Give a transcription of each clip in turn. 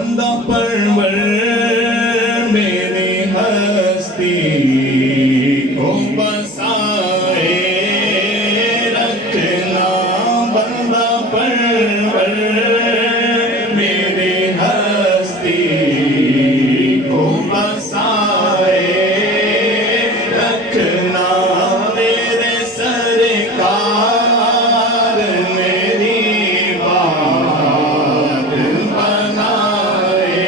بندہ پرور میری ہستی کو بسائے رکھنا، بندہ پرور میری ہستی کو بسائے رکھنا، میرے سرکار میری بات بنائے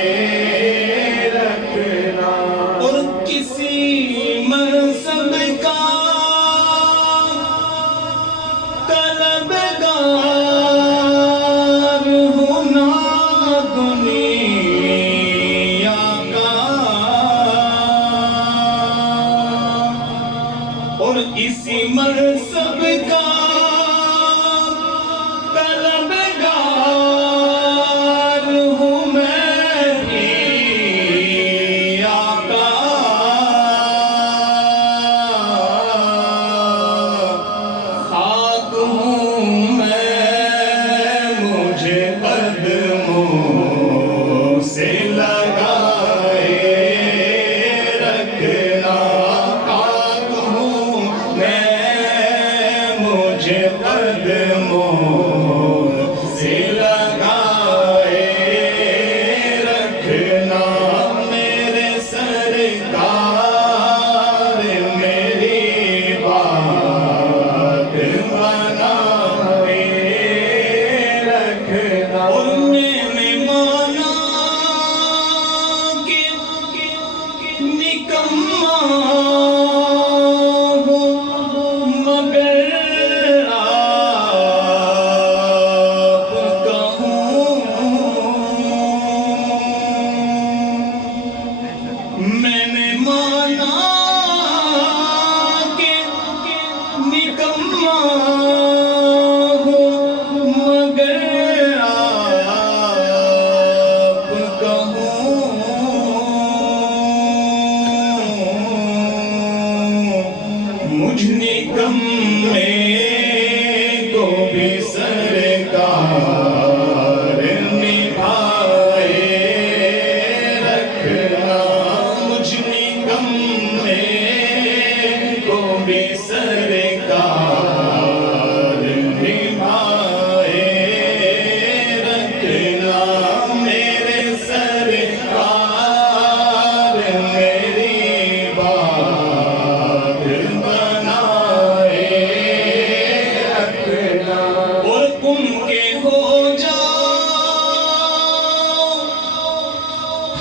رکھنا، اور کسی منصب کا طلبگار ہونا دنیا کا، اور اسی منصب کا طلبگار ہوں میں بھی آقا، خاک ہوں میں مجھے قدموں سے لگائے رکھنا، خاک ہوں میں مجھے قدموں سے لگائے رکھنا، میرے سرکار میری بات بنائے رکھنا، اور میں نے مانا کہ نکما ہوں مگر آپ کا ہوں، میں نے مانا کہ نکما ہوں مگر آپ کا ہوں، مجھ نکمے کو بھی سرکار نبھائے رکھنا، مجھ نکمے کو بھی سرکار نبھائے رکھنا، میرے سرکار میری بات بنائے رکھنا، اور ان کے ہو جاؤ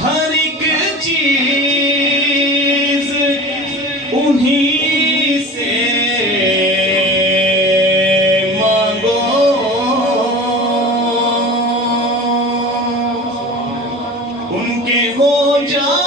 ہر ایک چیز انہی سے مانگو، ان کے ہو جاؤ